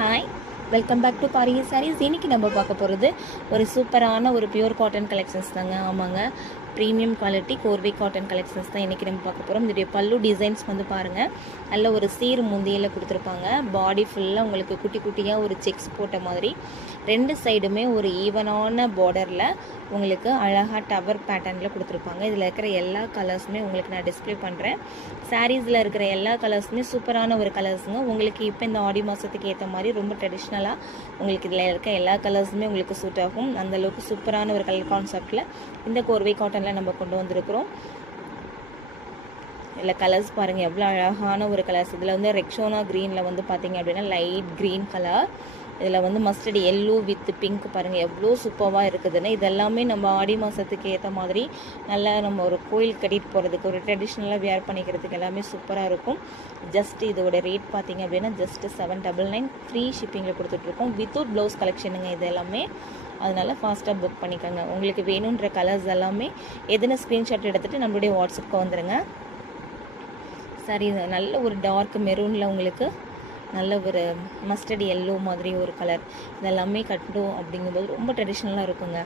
Hi, welcome back to Pariki sarees. இன்றைக்கி நம்ம பார்க்க போகிறது ஒரு சூப்பரான ஒரு பியூர் காட்டன் கலெக்ஷன்ஸ் தாங்க. ஆமாங்க, ப்ரீமியம் குவாலிட்டி கோர்வை காட்டன் கலெக்ஷன்ஸ் தான் இன்றைக்கி நம்ம பார்க்க போகிறோம். இதோடைய பல்லு டிசைன்ஸ் வந்து பாருங்கள், நல்ல ஒரு சீர் முந்தியில் கொடுத்துருப்பாங்க. பாடி ஃபுல்லாக உங்களுக்கு குட்டி குட்டியாக ஒரு செக்ஸ் போட்ட மாதிரி, ரெண்டு சைடுமே ஒரு ஈவனான பார்டரில் உங்களுக்கு அழகாக டவர் பேட்டர்னில் கொடுத்துருப்பாங்க. இதில் இருக்கிற எல்லா கலர்ஸுமே உங்களுக்கு நான் டிஸ்பிளே பண்ணுறேன். சாரீஸில் இருக்கிற எல்லா கலர்ஸுமே சூப்பரான ஒரு கலர்ஸுங்க. உங்களுக்கு இப்போ இந்த ஆடி மாதத்துக்கு ஏற்ற மாதிரி ரொம்ப ட்ரெடிஷ்னலாக உங்களுக்கு இதில் இருக்க எல்லா கலர்ஸுமே உங்களுக்கு சூட் ஆகும். அந்தளவுக்கு சூப்பரான ஒரு கலர் கான்செப்டில் இந்த கோர்வை காட்டனில் நம்ம கொண்டு வந்திருக்கிறோம். இல்லை கலர்ஸ் பாருங்கள், எவ்வளோ அழகான ஒரு கலர்ஸ். இதில் வந்து ரெக்ஷோனா க்ரீனில் வந்து பார்த்திங்க அப்படின்னா லைட் க்ரீன் கலர், இதில் வந்து மஸ்டர்ட் எல்லோ வித் பிங்க் பாருங்கள் எவ்வளோ சூப்பராக இருக்குதுன்னு. இதெல்லாமே நம்ம ஆடி மாதத்துக்கு ஏற்ற மாதிரி நல்லா நம்ம ஒரு கோயில் கட்டிட்டு போகிறதுக்கு, ஒரு ட்ரெடிஷ்னலாக வேர் பண்ணிக்கிறதுக்கு எல்லாமே சூப்பராக இருக்கும். ஜஸ்ட் இதோட ரேட் பார்த்திங்க அப்படின்னா ஜஸ்ட் 799 ஃப்ரீ ஷிப்பிங்கில் கொடுத்துட்ருக்கோம். வித்தவுட் ப்ளவுஸ் கலெக்ஷனுங்க இது எல்லாமே. அதனால் ஃபாஸ்ட்டாக புக் பண்ணிக்கோங்க. உங்களுக்கு வேணுன்ற கலர்ஸ் எல்லாமே எதுன்னு ஸ்க்ரீன்ஷாட் எடுத்துகிட்டு நம்மளுடைய வாட்ஸ்அப்புக்கு வந்துடுங்க. சரி, நல்ல ஒரு டார்க் மெரூனில் உங்களுக்கு நல்ல ஒரு மஸ்டர்ட் எல்லோ மாதிரி ஒரு கலர், இதெல்லாமே கட்டும் அப்படிங்கும்போது ரொம்ப ட்ரெடிஷ்னலாக இருக்குங்க.